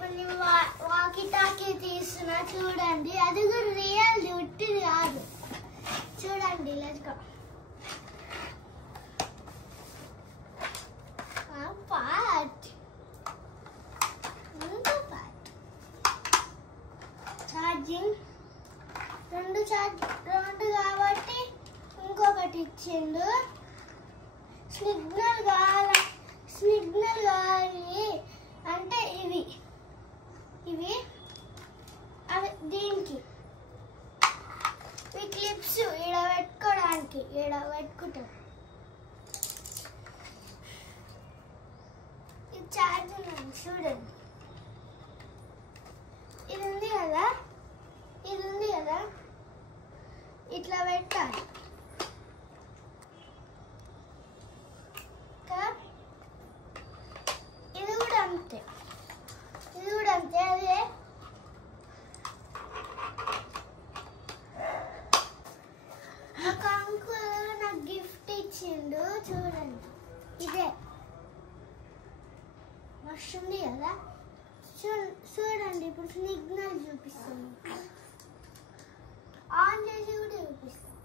ఇప్పుడు నేను walkie talkie తీస్తున్నా చూడండి. అది కూడా రియల్ ఉట్టిది కాదు. చూడండి, లెట్స్ గో. ఛార్జింగ్ రెండు కాబట్టి ఇంకొకటి ఇచ్చిండు. సిగ్నల్ కావాలి అంటే ఇవి అవి దీనికి ఈ క్లిప్స్ ఈడ పెట్టుకోవడానికి పెట్టుకుంటాం. ఇది ఛార్జింగ్ చూడండి. ఇది ఉంది కదా, ఇట్లా పెట్టాలి. ఇది కూడా అంతే. అదే ఒక అంకుల్ నాకు గిఫ్ట్ ఇచ్చిండు చూడండి. ఇదే మస్తు ఉంది కదా. చూడండి, ఇప్పుడు సిగ్నల్ చూపిస్తాను. ఆన్ చేసి కూడా చూపిస్తాను.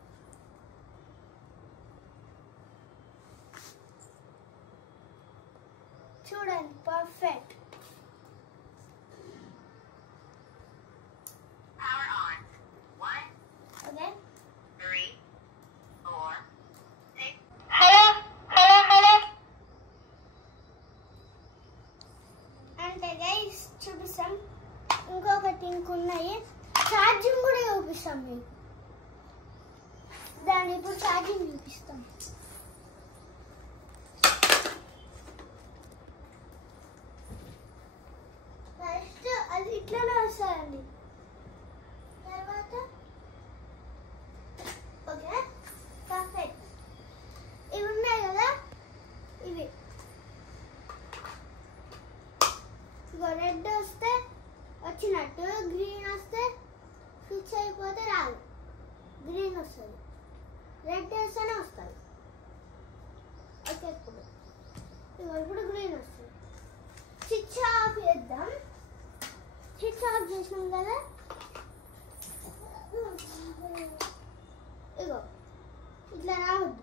చూడండి, పర్ఫెక్ట్. ఓకే, 3 4 6. హలో అంటే గైస్ చూపిస్తాం. ఇంకొకటి ఇంకున్నాయి. ఛార్జింగ్ కూడా చూపిస్తాం మీకు. దాన్ని ఇప్పుడు ఛార్జింగ్ చూపిస్తాం. ఫస్ట్ అది ఇట్లానే వస్తాయండి. తర్వాత ఓకే, పర్ఫెక్ట్. ఇవి ఉన్నాయి కదా, ఇవి రెడ్ వస్తే వచ్చినట్టు, గ్రీన్ వస్తే స్విచ్ అయిపోతే రాదు, గ్రీన్ వస్తుంది. రెడ్ వేస్తేనే వస్తుంది. ఓకే, ఇప్పుడు గ్రీన్ వస్తుంది. స్విచ్ ఆఫ్ చేద్దాం. స్విచ్ ఆఫ్ చేసినాం కదా, ఇగో ఇట్లా రావద్దు.